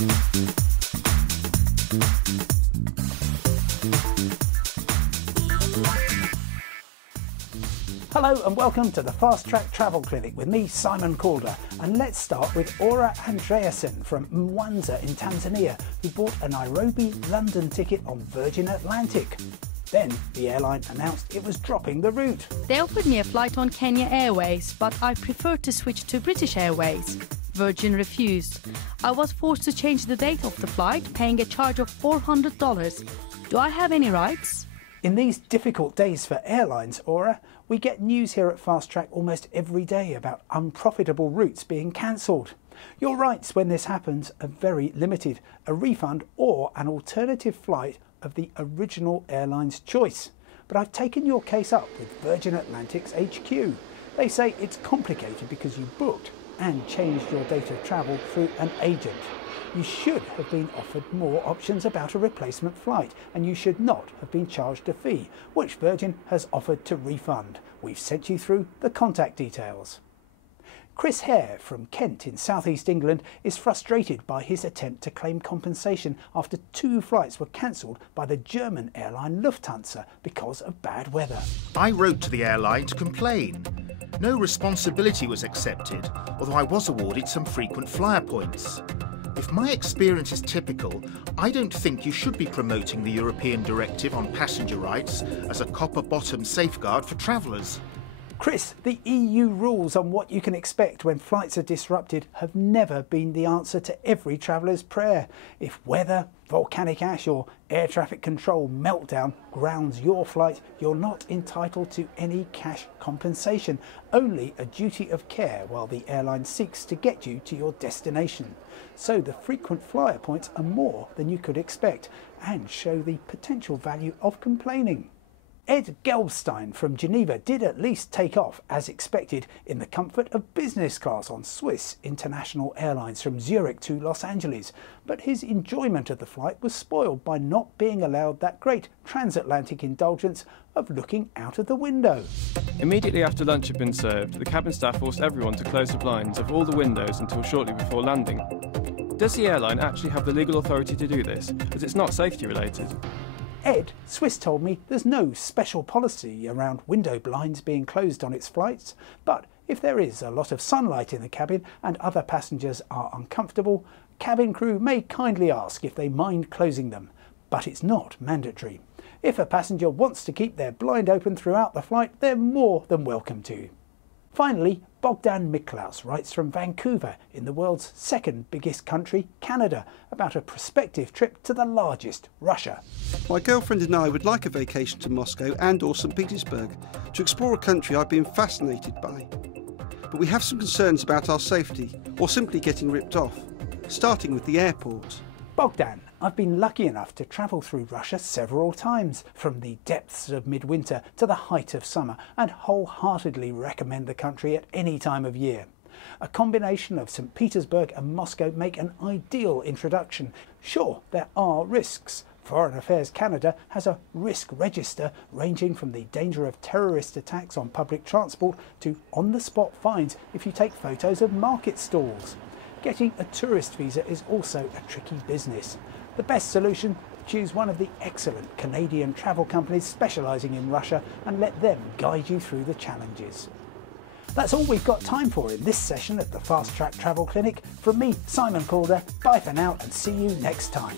Hello and welcome to the Fast Track Travel Clinic with me, Simon Calder. And let's start with Ora Andreasen from Mwanza in Tanzania, who bought a Nairobi-London ticket on Virgin Atlantic. Then the airline announced it was dropping the route. They offered me a flight on Kenya Airways, but I preferred to switch to British Airways. Virgin refused. I was forced to change the date of the flight, paying a charge of $400. Do I have any rights? In these difficult days for airlines, Ora, we get news here at Fast Track almost every day about unprofitable routes being cancelled. Your rights when this happens are very limited: a refund or an alternative flight of the original airline's choice. But I've taken your case up with Virgin Atlantic's HQ. They say it's complicated because you booked and changed your date of travel through an agent. You should have been offered more options about a replacement flight, and you should not have been charged a fee, which Virgin has offered to refund. We've sent you through the contact details. Chris Hare from Kent in southeast England is frustrated by his attempt to claim compensation after 2 flights were cancelled by the German airline Lufthansa because of bad weather. I wrote to the airline to complain. No responsibility was accepted, although I was awarded some frequent flyer points. If my experience is typical, I don't think you should be promoting the European Directive on Passenger Rights as a copper-bottom safeguard for travellers. Chris, the EU rules on what you can expect when flights are disrupted have never been the answer to every traveller's prayer. If weather, volcanic ash or air traffic control meltdown grounds your flight, you're not entitled to any cash compensation, only a duty of care while the airline seeks to get you to your destination. So the frequent flyer points are more than you could expect and show the potential value of complaining. Ed Gelbstein from Geneva did at least take off, as expected, in the comfort of business class on Swiss International Airlines from Zurich to Los Angeles, but his enjoyment of the flight was spoiled by not being allowed that great transatlantic indulgence of looking out of the window. Immediately after lunch had been served, the cabin staff forced everyone to close the blinds of all the windows until shortly before landing. Does the airline actually have the legal authority to do this, as it's not safety related? Ed, Swiss told me there's no special policy around window blinds being closed on its flights, but if there is a lot of sunlight in the cabin and other passengers are uncomfortable, cabin crew may kindly ask if they mind closing them, but it's not mandatory. If a passenger wants to keep their blind open throughout the flight, they're more than welcome to. Finally, Bogdan Miklaus writes from Vancouver in the world's second biggest country, Canada, about a prospective trip to the largest, Russia. My girlfriend and I would like a vacation to Moscow and or St. Petersburg to explore a country I've been fascinated by. But we have some concerns about our safety or simply getting ripped off, starting with the airport. Bogdan, I've been lucky enough to travel through Russia several times, from the depths of midwinter to the height of summer, and wholeheartedly recommend the country at any time of year. A combination of St. Petersburg and Moscow make an ideal introduction. Sure, there are risks. Foreign Affairs Canada has a risk register ranging from the danger of terrorist attacks on public transport to on-the-spot fines if you take photos of market stalls. Getting a tourist visa is also a tricky business. The best solution? Choose one of the excellent Canadian travel companies specialising in Russia and let them guide you through the challenges. That's all we've got time for in this session at the Fast Track Travel Clinic. From me, Simon Calder, bye for now and see you next time.